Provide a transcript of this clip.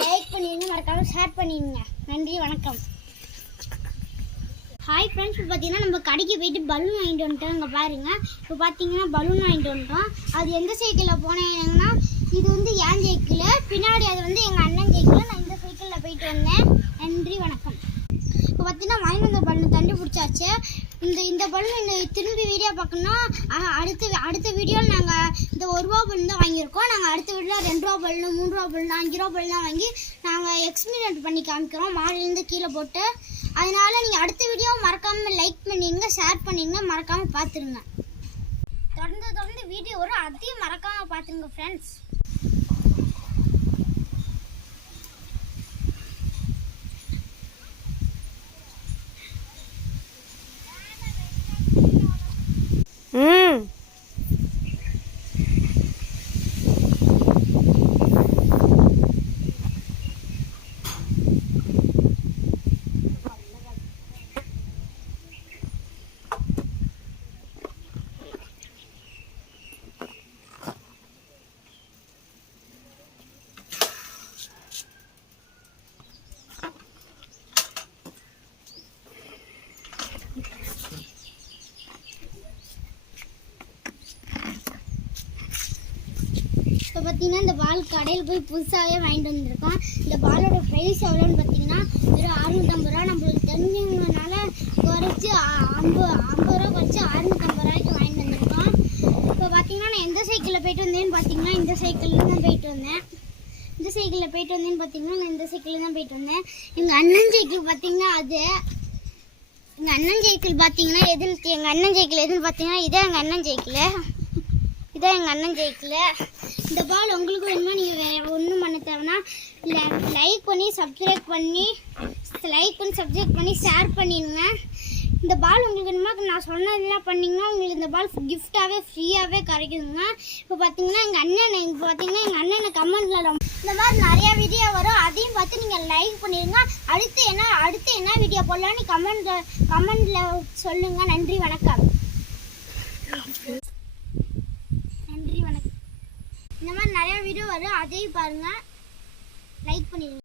Like பண்ணிடுங்க, மறக்காம share பண்ணிடுங்க. நன்றி, வணக்கம். ஹாய் ஃப்ரெண்ட்ஸ், இப்போ பார்த்தீங்கன்னா நம்ம கடைக்கு போயிட்டு பலூன் வாங்கிட்டு வந்துட்டோம். இங்கே பாருங்கள், இப்போ பார்த்தீங்கன்னா பலூன் வாங்கிட்டு வந்துட்டோம். அது எந்த சைக்கிளில் போனேன்னா, இது வந்து என் சைக்கிள், பின்னாடி அது வந்து எங்கள் அண்ணன் சைக்கிள். நான் இந்த சைக்கிளில் போயிட்டு வந்தேன். நன்றி, வணக்கம். இப்போ பார்த்தீங்கன்னா வாங்கி வந்த பலூன் கண்டுபிடிச்சாச்சு. இந்த பலூன் திரும்பி வீடியோ பார்க்கணும்னா அடுத்த வீடியோவில் நாங்கள் இந்த 1 ரூபா பலூன் தான் வாங்கியிருக்கோம். நாங்கள் அடுத்த வீடியோவில் 2 ரூபா பலூன், 3 ரூபா பலூன், 5 ரூபா பலூன் வாங்கி நாங்கள் எக்ஸ்பீரியன்ட் பண்ணி காமிக்கிறோம், மாடிலேருந்து கீழே போட்டு. அதனால் நீங்கள் அடுத்த வீடியோ மறக்காமல் லைக் பண்ணிடுங்க, ஷேர் பண்ணிடுங்க, மறக்காமல் பார்த்துருங்க. தொடர்ந்து வீடியோ வரும், அதையும் மறக்காமல் பார்த்துருங்க ஃப்ரெண்ட்ஸ். இப்போ பார்த்தீங்கன்னா இந்த பால் கடையில் போய் புதுசாகவே வாங்கிட்டு வந்துருக்கோம். இந்த பாலோட ப்ரைஸ் எவ்வளோன்னு பார்த்தீங்கன்னா வெறும் 650 ரூபா. நம்மளுக்கு தெரிஞ்சவங்கனால குறைச்சி 50 ரூபா குறைச்சி 650 ரூபாய்க்கு வாங்கிட்டு வந்திருக்கோம். இப்போ பார்த்தீங்கன்னா நான் எந்த சைக்கிளில் போயிட்டு வந்தேன்னு பார்த்தீங்கன்னா இந்த சைக்கிளில் தான் போயிட்டு வந்தேன். எங்கள் அண்ணன் சைக்கிள் பார்த்தீங்கன்னா எங்கள் அண்ணன் சைக்கிள் பார்த்தீங்கன்னா எதுன்னு பார்த்தீங்கன்னா இதே எங்கள் அண்ணன் சைக்கிள். இந்த பால் உங்களுக்கு வேணுமா, நீங்கள் வேறு ஒன்றும் பண்ண தேவைன்னா லைக் பண்ணி சப்ஸ்கிரைப் பண்ணி ஷேர் பண்ணிடுங்க. இந்த பால் உங்களுக்கு வேணுமா, நான் சொன்னதெல்லாம் பண்ணிங்கன்னா உங்களுக்கு இந்த பால் கிஃப்டாகவே ஃப்ரீயாகவே கிடைக்குதுங்க. இப்போ பார்த்தீங்கன்னா எங்கள் அண்ணனை கமெண்ட்டில் இந்த மாதிரி நிறையா வீடியோ வரும், அதையும் பார்த்து நீங்கள் லைக் பண்ணிடுங்க. அடுத்து என்ன வீடியோ போடலான்னு கமெண்டில் சொல்லுங்கள். நன்றி, வணக்கம். இந்த மாதிரி நிறையா வீடியோ வரும், அதையும் பாருங்கள், லைக் பண்ணிடுங்க.